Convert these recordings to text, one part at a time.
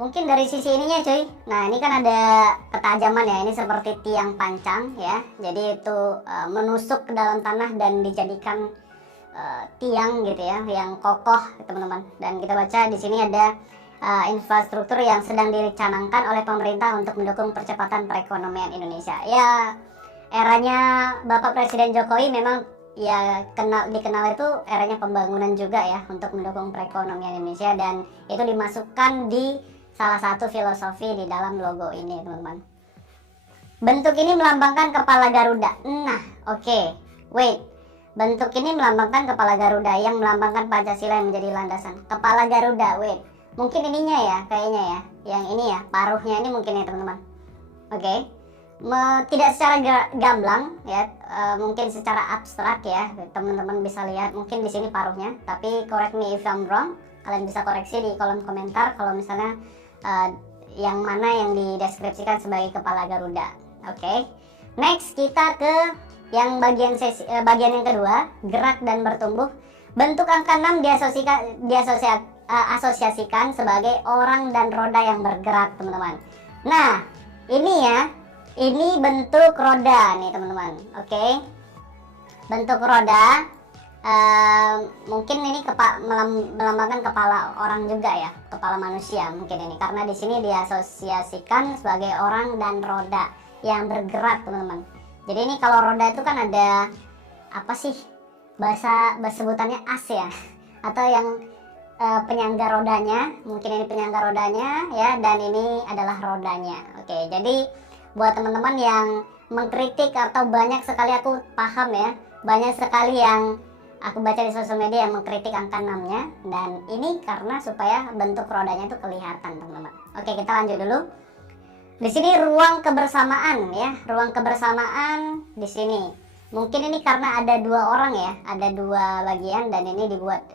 Mungkin dari sisi ininya cuy. Nah ini kan ada ketajaman ya, ini seperti tiang pancang ya. Jadi itu menusuk ke dalam tanah dan dijadikan tiang gitu ya, yang kokoh teman-teman. Dan kita baca di sini ada infrastruktur yang sedang dicanangkan oleh pemerintah untuk mendukung percepatan perekonomian Indonesia. Ya eranya Bapak Presiden Jokowi memang ya dikenal itu eranya pembangunan juga ya, untuk mendukung perekonomian Indonesia, dan itu dimasukkan di salah satu filosofi di dalam logo ini teman-teman. Bentuk ini melambangkan kepala Garuda. Nah oke, wait, bentuk ini melambangkan kepala Garuda yang melambangkan Pancasila yang menjadi landasan. Kepala Garuda, wait, mungkin ininya ya, kayaknya ya, yang ini ya, paruhnya ini mungkin ya teman-teman. Oke. Tidak secara gamblang ya, mungkin secara abstrak ya, teman-teman bisa lihat mungkin di sini paruhnya, tapi correct me if I'm wrong, kalian bisa koreksi di kolom komentar kalau misalnya yang mana yang dideskripsikan sebagai kepala Garuda. Oke. Next kita ke yang bagian yang kedua, gerak dan bertumbuh. Bentuk angka 6 diasosiasikan sebagai orang dan roda yang bergerak teman-teman. Nah ini ya, ini bentuk roda nih teman-teman. Oke. Bentuk roda, mungkin ini melambangkan kepala orang juga ya, kepala manusia mungkin ini, karena di sini diasosiasikan sebagai orang dan roda yang bergerak teman-teman. Jadi ini kalau roda itu kan ada apa sih bahasa sebutannya as ya, atau yang penyangga rodanya, mungkin ini penyangga rodanya ya, dan ini adalah rodanya. Oke, jadi buat teman-teman yang mengkritik atau banyak sekali aku paham ya, banyak sekali yang aku baca di sosial media yang mengkritik angka 6-nya, dan ini karena supaya bentuk rodanya itu kelihatan teman-teman. Oke, kita lanjut dulu. Di sini ruang kebersamaan ya, ruang kebersamaan di sini. Mungkin ini karena ada dua orang ya, ada dua bagian dan ini dibuat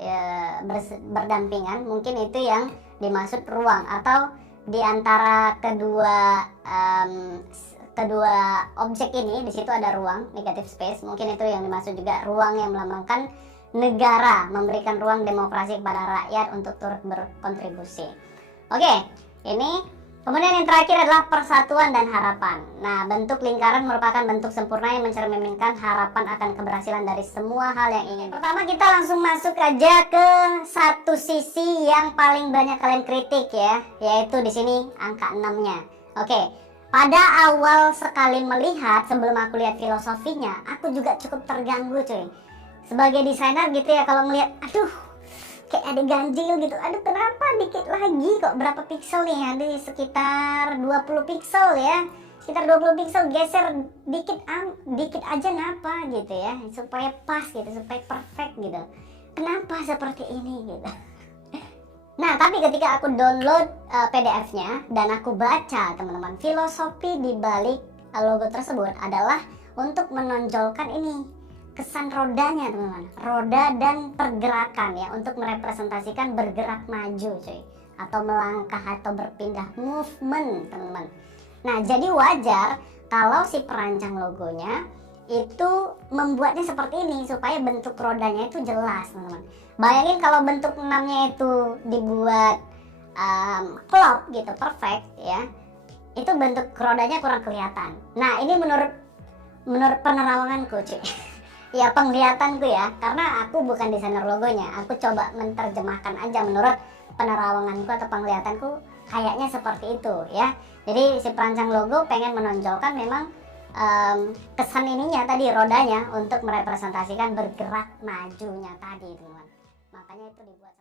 berdampingan. Mungkin itu yang dimaksud ruang, atau di antara kedua objek ini di situ ada ruang, negative space. Mungkin itu yang dimaksud juga ruang yang melambangkan negara, memberikan ruang demokrasi kepada rakyat untuk turut berkontribusi. Oke, ini. Kemudian yang terakhir adalah persatuan dan harapan. Nah, bentuk lingkaran merupakan bentuk sempurna yang mencerminkan harapan akan keberhasilan dari semua hal yang ingin. Pertama kita langsung masuk aja ke satu sisi yang paling banyak kalian kritik ya, yaitu di sini angka 6-nya. Oke, pada awal sekali melihat, sebelum aku lihat filosofinya, aku juga cukup terganggu cuy. Sebagai desainer gitu ya, kalau melihat, aduh, kayak ada ganjil gitu, aduh kenapa dikit lagi kok, berapa piksel nih, ada sekitar 20 piksel ya, sekitar 20 piksel, geser dikit aja kenapa gitu ya, supaya pas gitu, supaya perfect gitu, kenapa seperti ini gitu. Nah tapi ketika aku download PDF-nya dan aku baca teman-teman, filosofi di balik logo tersebut adalah untuk menonjolkan ini, kesan rodanya teman-teman, roda dan pergerakan ya, untuk merepresentasikan bergerak maju cuy, atau melangkah atau berpindah, movement teman-teman. Nah jadi wajar kalau si perancang logonya itu membuatnya seperti ini supaya bentuk rodanya itu jelas teman-teman. Bayangin kalau bentuk 6-nya itu dibuat klop gitu, perfect ya, itu bentuk rodanya kurang kelihatan. Nah ini menurut penerawanganku cuy. Ya penglihatanku ya, karena aku bukan desainer logonya, aku coba menerjemahkan aja menurut penerawanganku atau penglihatanku, kayaknya seperti itu ya. Jadi si perancang logo pengen menonjolkan memang kesan ininya tadi, rodanya, untuk merepresentasikan bergerak majunya tadi teman-teman. Makanya itu dibuat